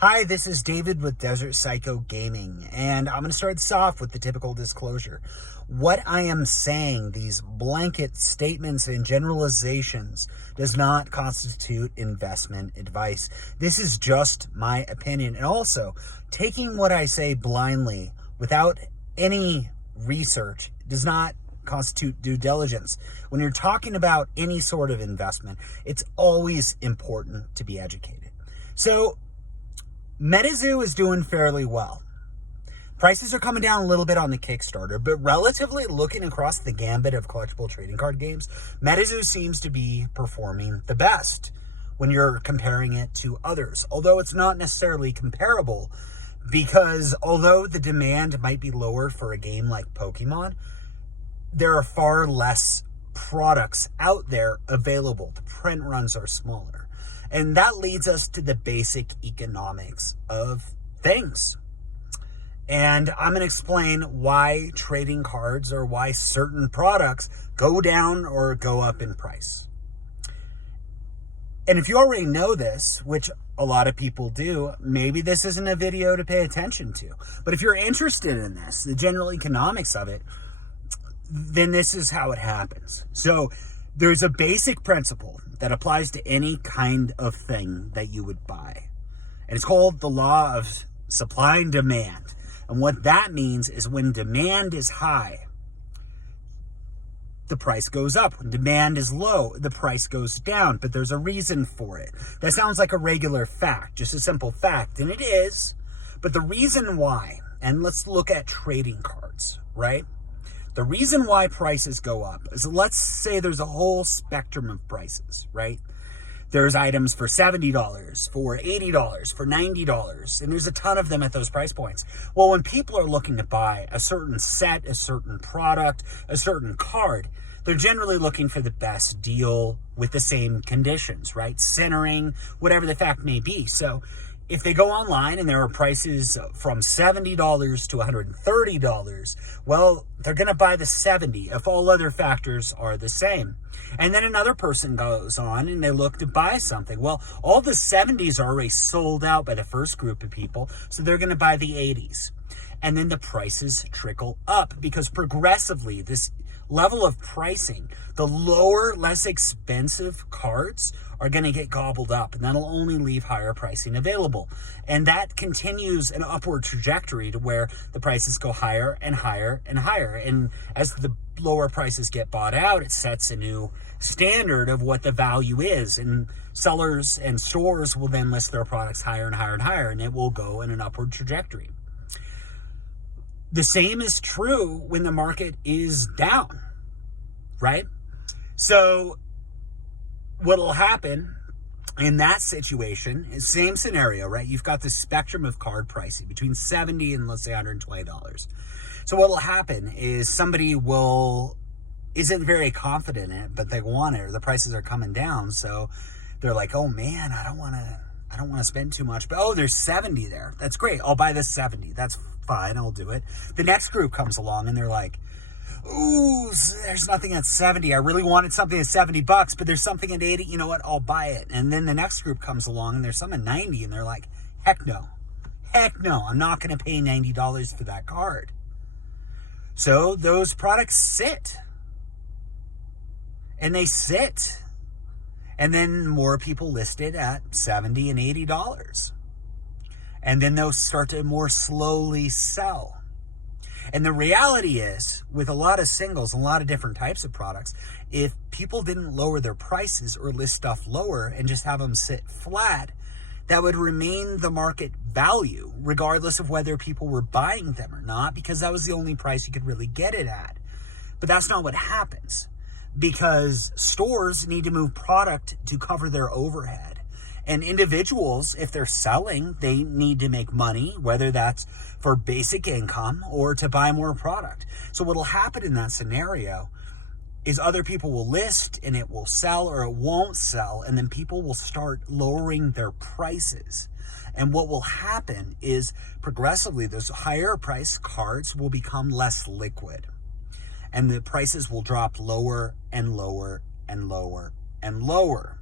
Hi, this is David with Desert Psycho Gaming, and I'm going to start this off with the typical disclosure. What I am saying, these blanket statements and generalizations, does not constitute investment advice. This is just my opinion. And also, taking what I say blindly without any research does not constitute due diligence. When you're talking about any sort of investment, it's always important to be educated. So, Metazoo is doing fairly well. Prices are coming down a little bit on the Kickstarter, but relatively looking across the gambit of collectible trading card games, Metazoo seems to be performing the best when you're comparing it to others. Although it's not necessarily comparable, because although the demand might be lower for a game like Pokémon, there are far less products out there available. The print runs are smaller. And that leads us to the basic economics of things. And I'm going to explain why trading cards or why certain products go down or go up in price. And if you already know this, which a lot of people do, maybe this isn't a video to pay attention to. But if you're interested in this, the general economics of it, then this is how it happens. So there's a basic principle that applies to any kind of thing that you would buy. And it's called the law of supply and demand. And what that means is when demand is high, the price goes up. When demand is low, the price goes down. But there's a reason for it. That sounds like a regular fact, just a simple fact. And it is. But the reason why, and let's look at trading cards, right? The reason why prices go up is, let's say there's a whole spectrum of prices, right? There's items for $70, for $80, for $90, and there's a ton of them at those price points. Well, when people are looking to buy a certain set, a certain product, a certain card, they're generally looking for the best deal with the same conditions, right? Centering, whatever the fact may be. So if they go online and there are prices from $70 to $130, well, they're going to buy the 70 if all other factors are the same. And then another person goes on and they look to buy something. Well, all the 70s are already sold out by the first group of people, so they're going to buy the 80s. And then the prices trickle up because progressively this level of pricing, the lower, less expensive cards are going to get gobbled up, and that'll only leave higher pricing available. And that continues an upward trajectory to where the prices go higher and higher and higher. And as the lower prices get bought out, it sets a new standard of what the value is. And sellers and stores will then list their products higher and higher and higher, and it will go in an upward trajectory. The same is true when the market is down, right? So what'll happen in that situation is same scenario, right? You've got this spectrum of card pricing between $70 and let's say $120. So what'll happen is somebody isn't very confident in it, but they want it, or the prices are coming down. So they're like, oh man, I don't want to spend too much, but oh, there's 70 there. That's great. I'll buy this 70. That's fine. I'll do it. The next group comes along and they're like, ooh, there's nothing at 70. I really wanted something at $70, but there's something at 80. You know what? I'll buy it. And then the next group comes along and there's some at 90 and they're like, heck no. Heck no. I'm not going to pay $90 for that card. So those products sit. And they sit. And then more people list it at $70 and $80. And then they'll start to more slowly sell. And the reality is, with a lot of singles, a lot of different types of products, if people didn't lower their prices or list stuff lower and just have them sit flat, that would remain the market value, regardless of whether people were buying them or not, because that was the only price you could really get it at. But that's not what happens, because stores need to move product to cover their overhead. And individuals, if they're selling, they need to make money, whether that's for basic income or to buy more product. So what'll happen in that scenario is other people will list and it will sell or it won't sell, and then people will start lowering their prices. And what will happen is progressively those higher price cards will become less liquid, and the prices will drop lower and lower and lower and lower.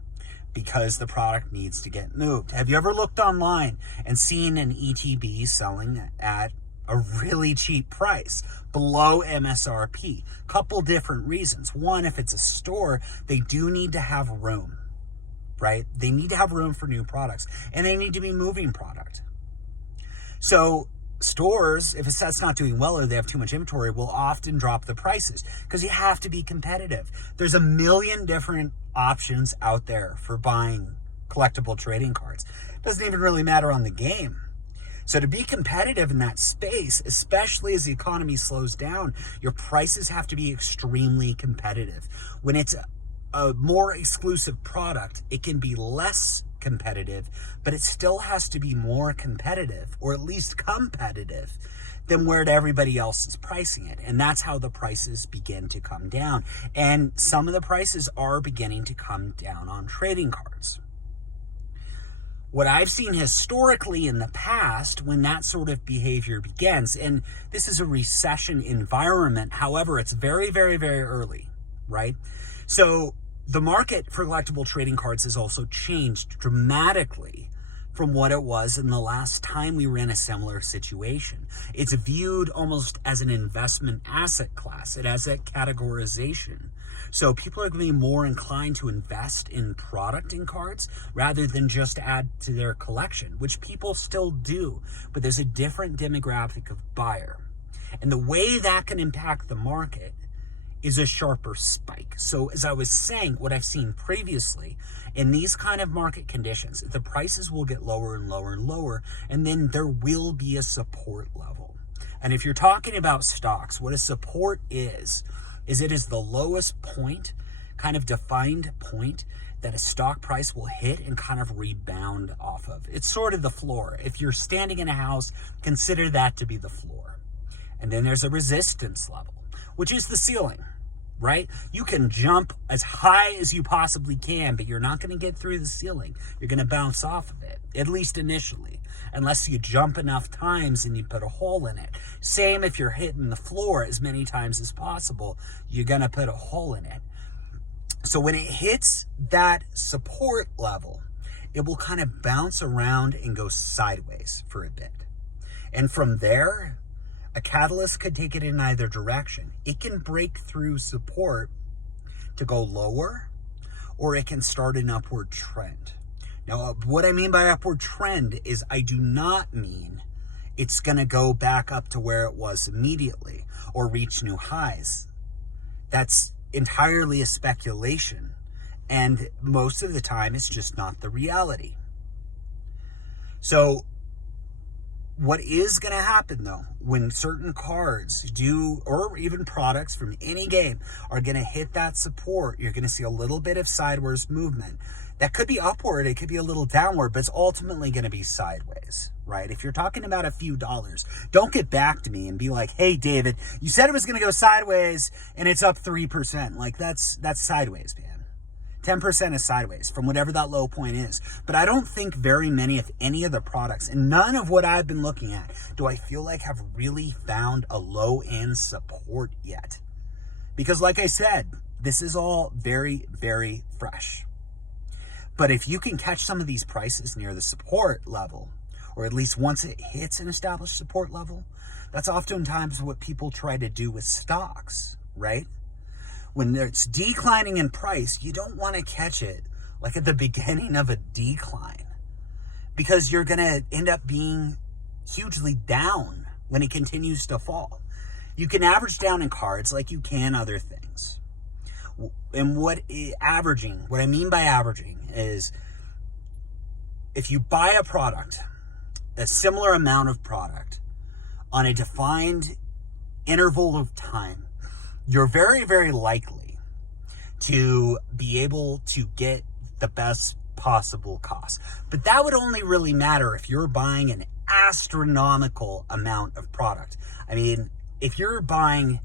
because the product needs to get moved. Have you ever looked online and seen an ETB selling at a really cheap price, below MSRP? Couple different reasons. One, if it's a store, they do need to have room, right? They need to have room for new products, and they need to be moving product. So stores, if a set's not doing well or they have too much inventory, will often drop the prices because you have to be competitive. There's a million different options out there for buying collectible trading cards. It doesn't even really matter on the game. So to be competitive in that space, especially as the economy slows down, your prices have to be extremely competitive. When it's a more exclusive product, it can be less competitive, but it still has to be more competitive, or at least competitive, than where everybody else is pricing it. And that's how the prices begin to come down. And some of the prices are beginning to come down on trading cards. What I've seen historically in the past when that sort of behavior begins, and this is a recession environment, however, it's very, very, very early, right? So the market for collectible trading cards has also changed dramatically from what it was in the last time we were in a similar situation. It's viewed almost as an investment asset class. It has that categorization. So people are going to be more inclined to invest in product in cards rather than just add to their collection, which people still do, but there's a different demographic of buyer. And the way that can impact the market is a sharper spike. So as I was saying, what I've seen previously in these kind of market conditions, the prices will get lower and lower and lower, and then there will be a support level. And if you're talking about stocks, what a support is it is the lowest point, kind of defined point that a stock price will hit and kind of rebound off of. It's sort of the floor. If you're standing in a house, consider that to be the floor. And then there's a resistance level, which is the ceiling, right? You can jump as high as you possibly can, but you're not going to get through the ceiling. You're going to bounce off of it, at least initially, unless you jump enough times and you put a hole in it. Same if you're hitting the floor as many times as possible, you're going to put a hole in it. So when it hits that support level, it will kind of bounce around and go sideways for a bit. And from there, a catalyst could take it in either direction. It can break through support to go lower, or it can start an upward trend. Now, what I mean by upward trend is I do not mean it's going to go back up to where it was immediately or reach new highs. That's entirely a speculation, and most of the time it's just not the reality. So what is going to happen, though, when certain cards do, or even products from any game, are going to hit that support, you're going to see a little bit of sideways movement. That could be upward, it could be a little downward, but it's ultimately going to be sideways, right? If you're talking about a few dollars, don't get back to me and be like, hey, David, you said it was going to go sideways and it's up 3%. Like, that's sideways, man. 10% is sideways from whatever that low point is. But I don't think very many, if any, of the products, and none of what I've been looking at, do I feel like have really found a low-end support yet. Because like I said, this is all very, very fresh. But if you can catch some of these prices near the support level, or at least once it hits an established support level, that's oftentimes what people try to do with stocks, right? When it's declining in price, you don't want to catch it like at the beginning of a decline, because you're going to end up being hugely down when it continues to fall. You can average down in cards like you can other things. And what I mean by averaging is, if you buy a product, a similar amount of product on a defined interval of time, you're very, very likely to be able to get the best possible cost. But that would only really matter if you're buying an astronomical amount of product. I mean, if you're buying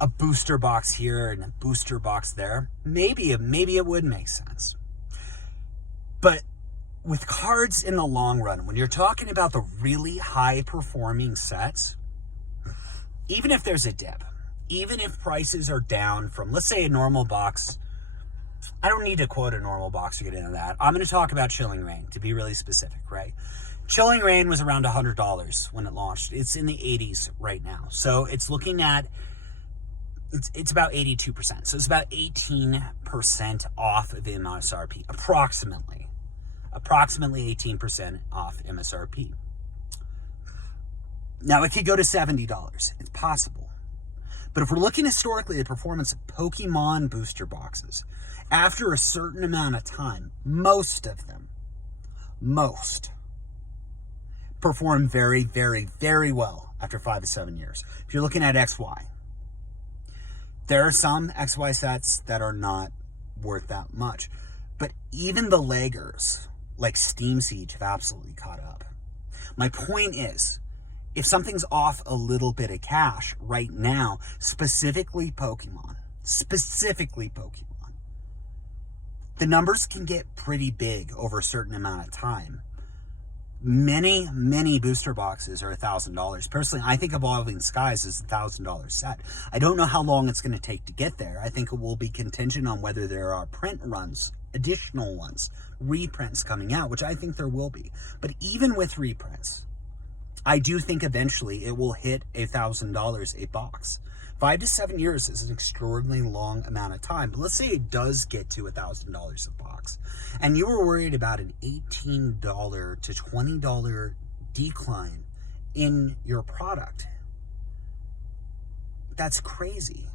a booster box here and a booster box there, maybe it would make sense. But with cards in the long run, when you're talking about the really high performing sets, even if there's a dip, even if prices are down from, let's say, a normal box I don't need to quote a normal box to get into that. I'm going to talk about Chilling Reign, to be really specific, right? Chilling Reign was around $100 when it launched. It's in the 80s right now. So it's looking at, it's about 82%. So it's about 18% off of MSRP, approximately 18% off MSRP. Now it could go to $70. It's possible. But if we're looking historically at the performance of Pokemon booster boxes, after a certain amount of time, most perform very, very, very well after 5 to 7 years. If you're looking at XY, there are some XY sets that are not worth that much. But even the laggers, like Steam Siege, have absolutely caught up. My point is, if something's off a little bit of cash right now, specifically Pokemon, the numbers can get pretty big over a certain amount of time. Many booster boxes are $1,000. Personally, I think Evolving Skies is $1,000 set. I don't know how long it's going to take to get there. I think it will be contingent on whether there are print runs, additional ones, reprints coming out, which I think there will be. But even with reprints, I do think eventually it will hit $1,000 a box. 5 to 7 years is an extraordinarily long amount of time. But let's say it does get to $1,000 a box, and you were worried about an $18 to $20 decline in your product. That's crazy.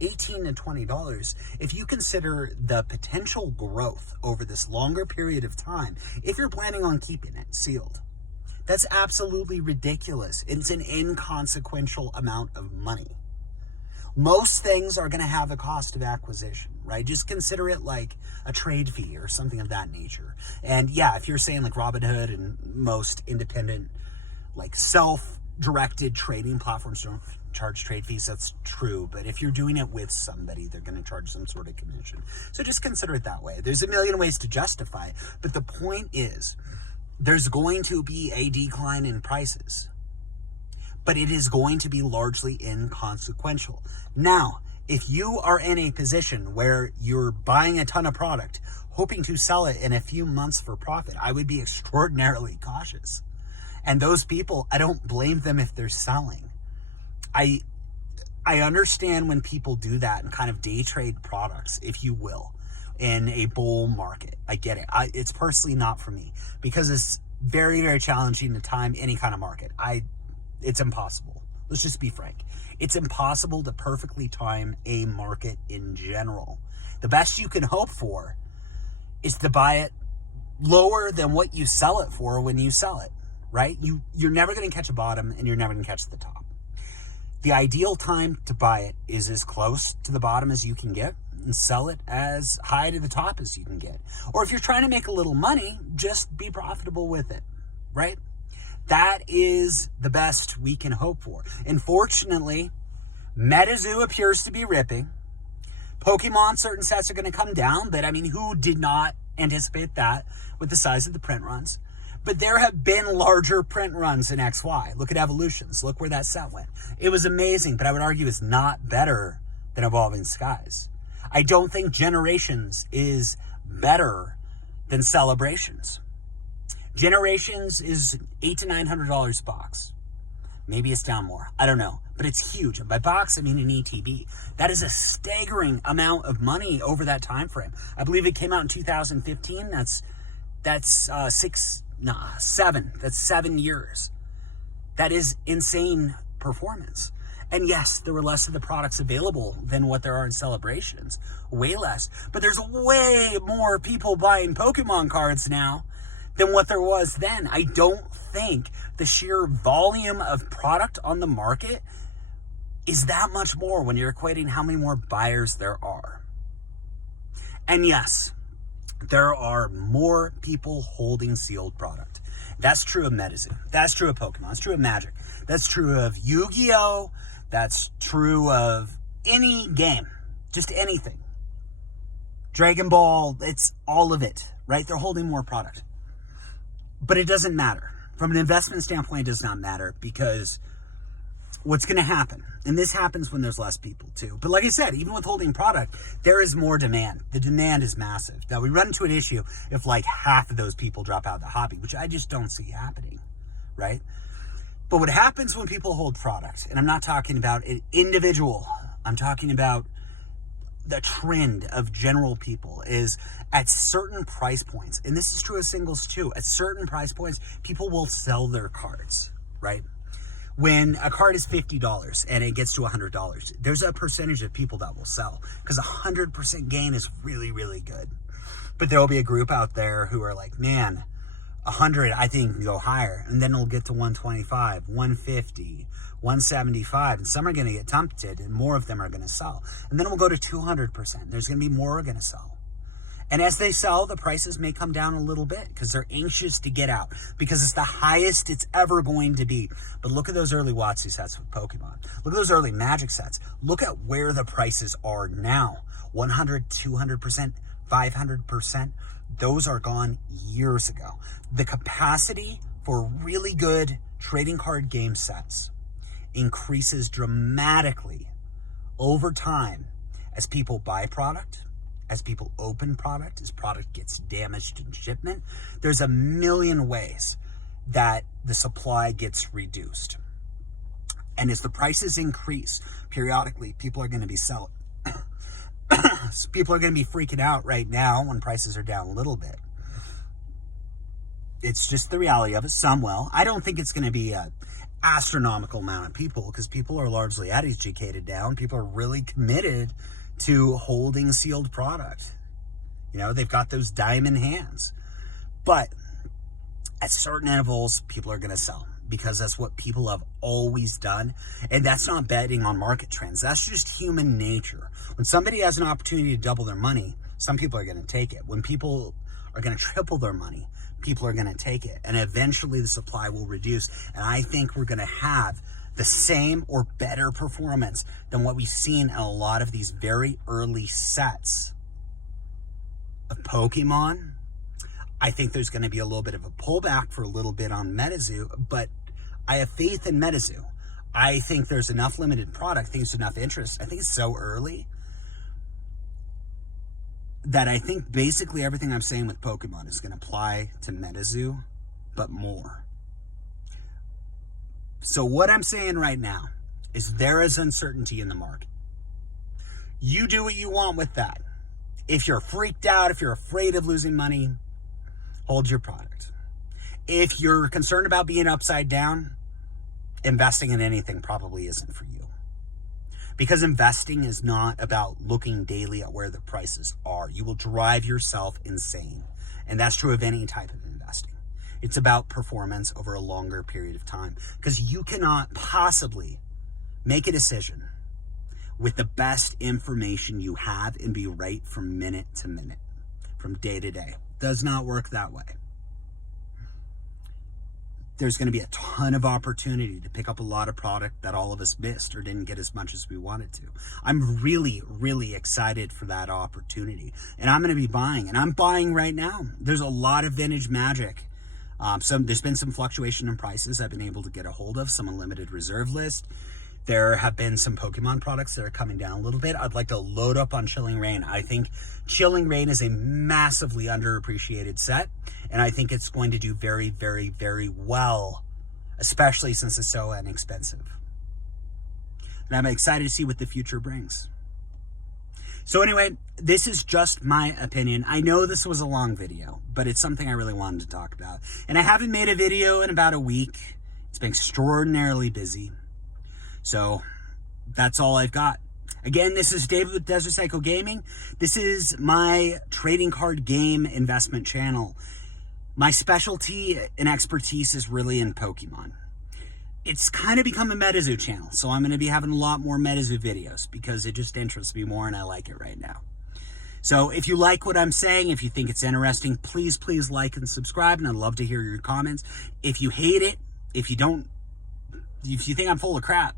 $18 to $20. If you consider the potential growth over this longer period of time, if you're planning on keeping it sealed, that's absolutely ridiculous. It's an inconsequential amount of money. Most things are going to have a cost of acquisition, right? Just consider it like a trade fee or something of that nature. And yeah, if you're saying like Robinhood and most independent, like self-directed trading platforms don't charge trade fees, that's true. But if you're doing it with somebody, they're going to charge some sort of commission. So just consider it that way. There's a million ways to justify it. But the point is, there's going to be a decline in prices, but it is going to be largely inconsequential. Now, if you are in a position where you're buying a ton of product, hoping to sell it in a few months for profit, I would be extraordinarily cautious. And those people, I don't blame them if they're selling. I understand when people do that and kind of day trade products, if you will, in a bull market. I get it. It's personally not for me because it's very, very challenging to time any kind of market. It's impossible. Let's just be frank. It's impossible to perfectly time a market in general. The best you can hope for is to buy it lower than what you sell it for when you sell it, right? You're never going to catch a bottom and you're never going to catch the top. The ideal time to buy it is as close to the bottom as you can get and sell it as high to the top as you can get. Or if you're trying to make a little money, just be profitable with it, right? That is the best we can hope for. Unfortunately, Metazoo appears to be ripping. Pokemon, certain sets are going to come down, but I mean, who did not anticipate that with the size of the print runs? But there have been larger print runs in XY. Look at Evolutions. Look where that set went. It was amazing, but I would argue it's not better than Evolving Skies. I don't think Generations is better than Celebrations. Generations is $800 to $900 a box. Maybe it's down more. I don't know. But it's huge. And by box, I mean an ETB. That is a staggering amount of money over that time frame. I believe it came out in 2015. That's 7 years. That is insane performance. And yes, there were less of the products available than what there are in Celebrations. Way less. But there's way more people buying Pokemon cards now than what there was then. I don't think the sheer volume of product on the market is that much more when you're equating how many more buyers there are. And yes, there are more people holding sealed product. That's true of Metazoo. That's true of Pokemon. That's true of Magic. That's true of Yu-Gi-Oh! That's true of any game. Just anything. Dragon Ball, it's all of it, right? They're holding more product. But it doesn't matter. From an investment standpoint, it does not matter because what's going to happen, and this happens when there's less people too, but like I said, even with holding product, there is more demand. The demand is massive. Now, we run into an issue if like half of those people drop out of the hobby, which I just don't see happening, right? But what happens when people hold product, and I'm not talking about an individual, I'm talking about the trend of general people, is at certain price points, and this is true of singles too, at certain price points, people will sell their cards, right? When a card is $50 and it gets to $100, there's a percentage of people that will sell because 100% gain is really, really good. But there will be a group out there who are like, man, 100, I think can go higher. And then it'll get to 125, 150, 175. And some are going to get tempted and more of them are going to sell. And then it will go to 200%. There's going to be more going to sell. And as they sell, the prices may come down a little bit because they're anxious to get out because it's the highest it's ever going to be. But look at those early WotC sets with Pokemon. Look at those early Magic sets. Look at where the prices are now. 100, 200%, 500%. Those are gone years ago. The capacity for really good trading card game sets increases dramatically over time as people buy product, as people open product, as product gets damaged in shipment. There's a million ways that the supply gets reduced. And as the prices increase periodically, people are going to be selling. People are going to be freaking out right now when prices are down a little bit. It's just the reality of it. Some will. I don't think it's going to be an astronomical amount of people because people are largely educated down. People are really committed to holding sealed product. You know, they've got those diamond hands. But at certain intervals, people are going to sell because that's what people have always done. And that's not betting on market trends. That's just human nature. When somebody has an opportunity to double their money, some people are going to take it. When people are going to triple their money, people are going to take it. And eventually the supply will reduce. And I think we're going to have the same or better performance than what we've seen in a lot of these very early sets of Pokemon. I think there's going to be a little bit of a pullback for a little bit on Metazoo, but I have faith in Metazoo. I think there's enough limited product, I think there's enough interest. I think it's so early that I think basically everything I'm saying with Pokemon is going to apply to Metazoo, but more. So what I'm saying right now is there is uncertainty in the market. You do what you want with that. If you're freaked out, if you're afraid of losing money, hold your product. If you're concerned about being upside down, investing in anything probably isn't for you. Because investing is not about looking daily at where the prices are. You will drive yourself insane. And that's true of any type of investing. It's about performance over a longer period of time. Because you cannot possibly make a decision with the best information you have and be right from minute to minute, from day to day. It does not work that way. There's going to be a ton of opportunity to pick up a lot of product that all of us missed or didn't get as much as we wanted to. I'm really, really excited for that opportunity. And I'm going to be buying, and I'm buying right now. There's a lot of vintage Magic. There's been some fluctuation in prices I've been able to get a hold of, some unlimited reserve list. There have been some Pokemon products that are coming down a little bit. I'd like to load up on Chilling Reign. I think Chilling Reign is a massively underappreciated set, and I think it's going to do very, very, very well, especially since it's so inexpensive. And I'm excited to see what the future brings. So anyway, this is just my opinion. I know this was a long video, but it's something I really wanted to talk about. And I haven't made a video in about a week. It's been extraordinarily busy. So that's all I've got. Again, this is David with Desert Psycho Gaming. This is my trading card game investment channel. My specialty and expertise is really in Pokemon. It's kind of become a Metazoo channel, so I'm going to be having a lot more Metazoo videos because it just interests me more and I like it right now. So if you like what I'm saying, if you think it's interesting, please, please like and subscribe, and I'd love to hear your comments. If you hate it, if you think I'm full of crap,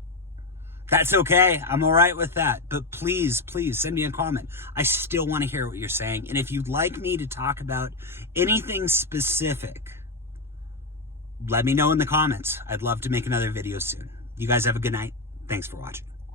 that's okay. I'm all right with that. But please, please send me a comment. I still want to hear what you're saying. And if you'd like me to talk about anything specific, let me know in the comments. I'd love to make another video soon. You guys have a good night. Thanks for watching.